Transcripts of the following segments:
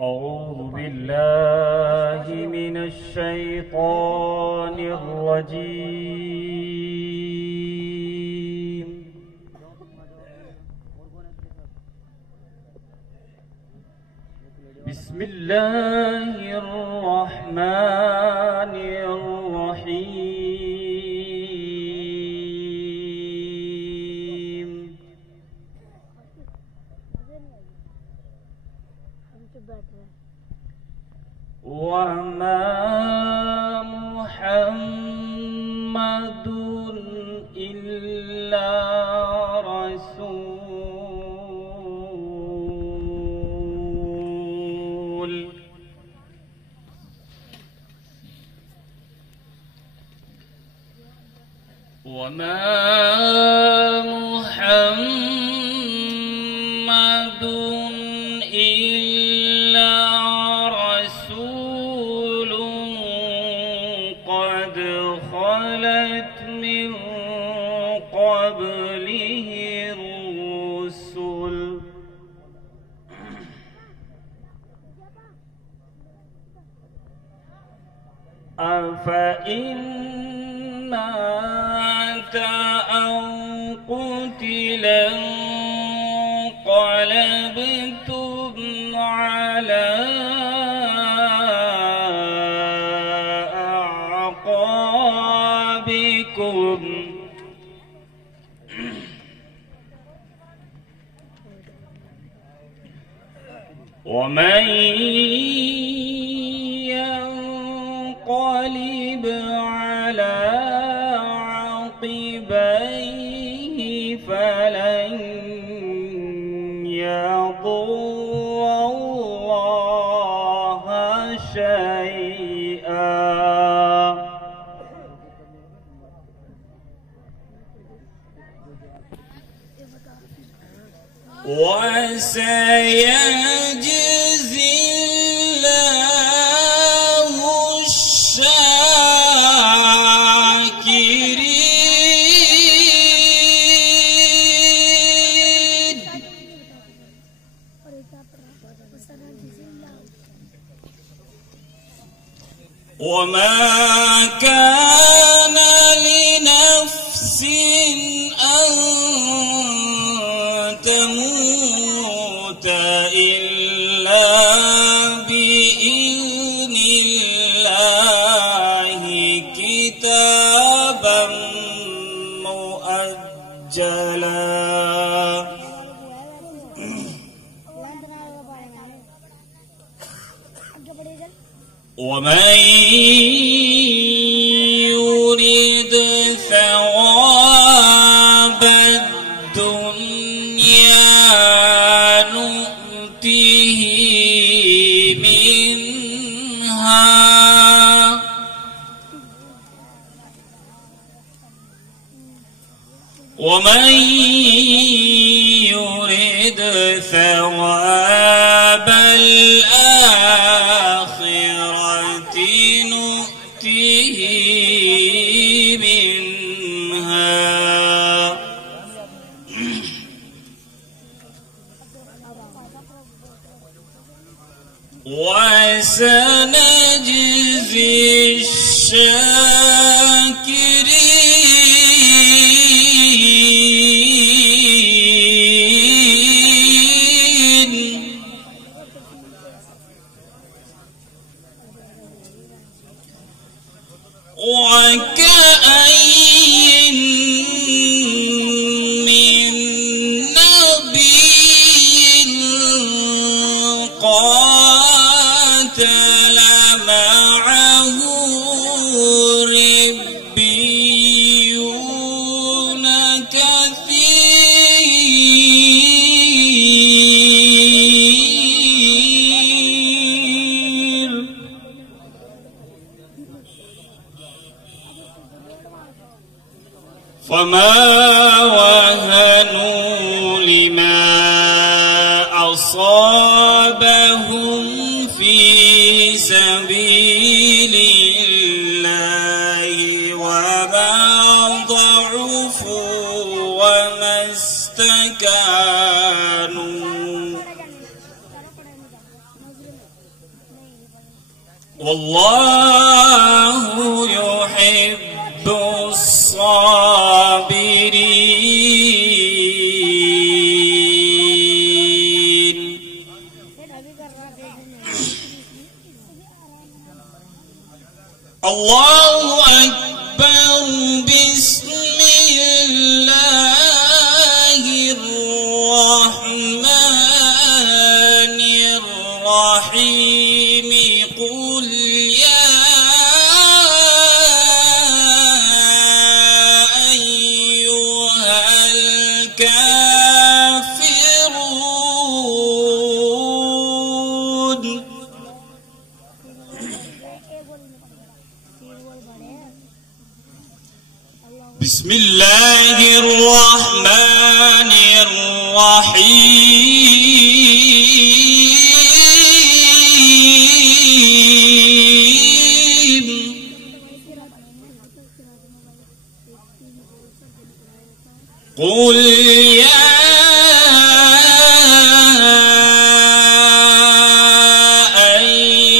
أعوذ بالله من الشيطان الرجيم. بسم الله الرحمن الرحيم. وما محمد إلا رسول قد خلت من قبله الرسل أفإن مات أو قتلا انقلبتم على أعقابكم ومن ينقلب على عقبيه فلن يضر الله شيئا وسيجزي الله الشاكرين. وما كان لنفس أن تموت إلا بإذن الله كتابا مؤجلا. ومن يريد ثواب الدنيا نؤته منها ومن يريد ثواب الآخرة نؤته منها وسنجزي الشاكرين. وكأين من نبي قاتل معه ربيون كثير فما وهنوا لما أصابهم في سبيل الله وما ضعفوا وما استكانوا والله يحب الصابرين. الله أكبر. بسم الله الرحمن الرحيم. قل يا أيها الكافرون. بسم الله الرحمن الرحيم. قل يا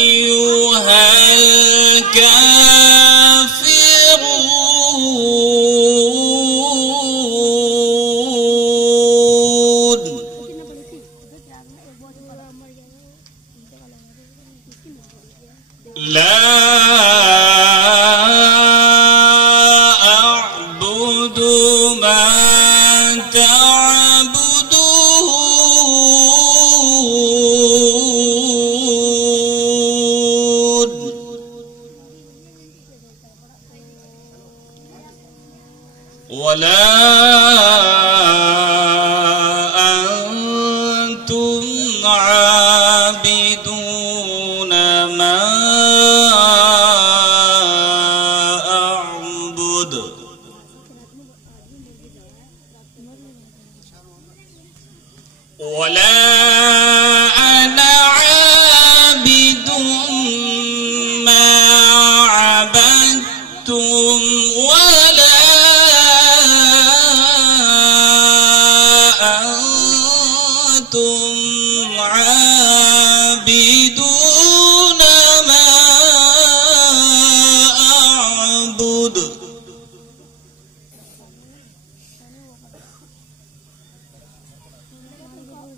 أيها الكافرون. لا أعبد ما تعبدون. ولا أنتم عابدون ما أعبد. ولا أنا عابد ما عبدتم. ولا أنتم عابدون ما أعبد.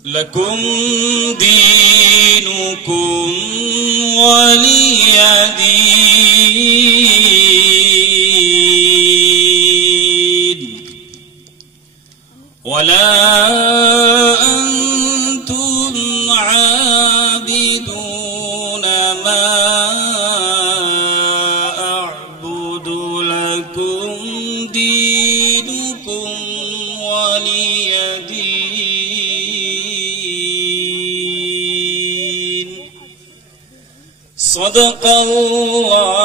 لكم دينكم ولي دين. ولا أنتم عابدون ما أعبد. لكم دينكم ولي دين. صدق الله